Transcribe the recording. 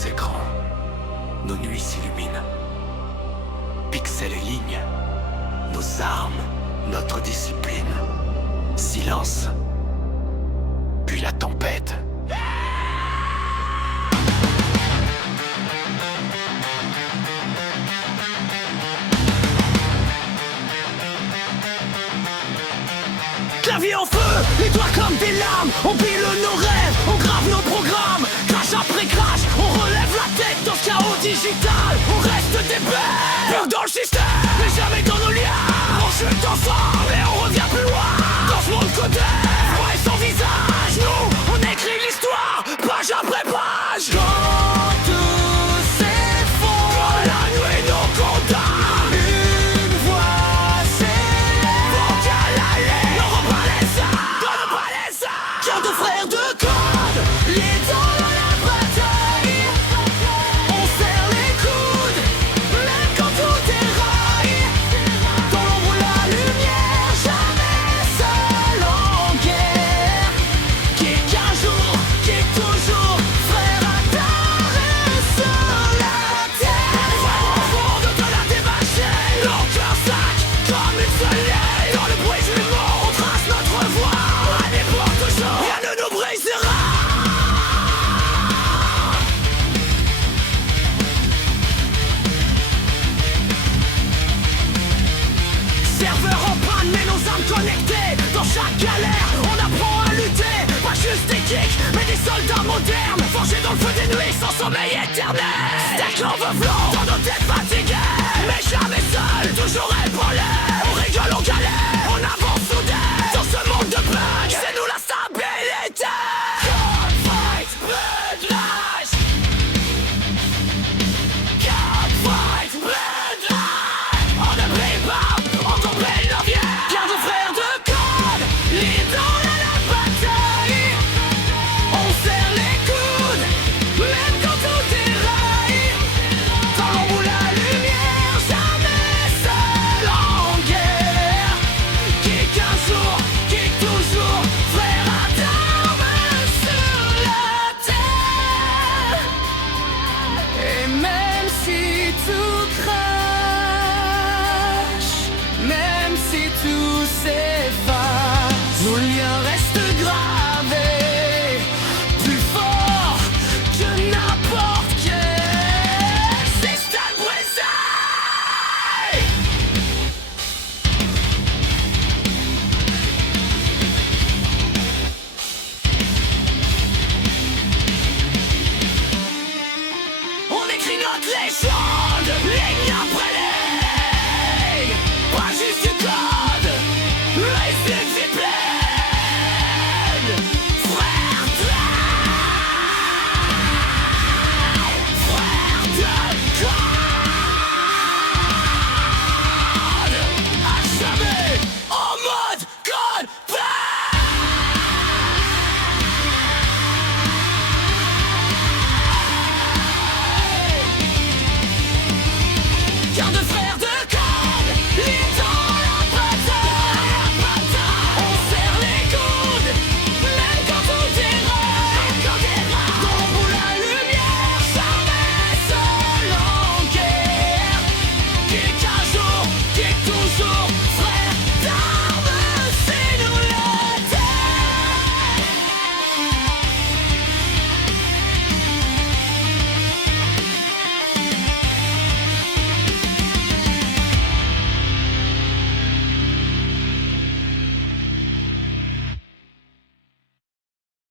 les écrans, nos nuits s'illuminent. Pixels et lignes, nos armes, notre discipline. Silence, puis la tempête. Clavier en feu, les doigts comme des lames. On pile nos rêves, on grave nos programmes. Crash après crash, on relève la tête dans ce chaos digital. On reste des bêtes, purs dans le système, mais jamais dans nos liens. On chute ensemble et on revient plus loin. Dans ce monde codé, froid et sans visage. Nous, on écrit l'histoire, page après page. Quand tout s'effondre, quand la nuit nous condamne, une voix s'élève. Faut qu'à l'aller, non pas les armes, car deux frères de code, les dents dans la bataille. On serre les coudes, même quand tout déraille. Dans l'ombre ou la lumière, jamais seul en guerre. Kick un jour, kick toujours, frère à t'arrêt sur la terre. Les frères au fond de la débâchée, nos cœurs sacs comme une seule ligne. Dans le bruit du mort, on trace notre voie. À l'époque toujours, rien ne nous brisera. Serveur en panne, mais nos âmes connectées. Dans chaque galère, on apprend à lutter. Pas juste des kicks, mais des soldats modernes. Forgés dans le feu des nuits, sans sommeil éternel. Stack l'enveloppe dans nos têtes fatiguées. Mais jamais seul, toujours épaulé. On rigole, on galère, on avance soudés. Dans ce monde de bugs, c'est nous la stabilité. Gunfight, bloodlust. Gunfight, bloodlust. On ne brille pas, on complète nos vies. Car nos frères de code, l'idole à la bataille. On serre les coudes, même quand tout déraille. Dans l'ombre ou la lumière, jamais seul en guerre. Kick un jour, kick toujours, frère à d'armes sur la terre. Et même si tout crache, même si tout s'efface, nos liens restent gravés, plus forts que n'importe quel système brisé. On écrit notre légende.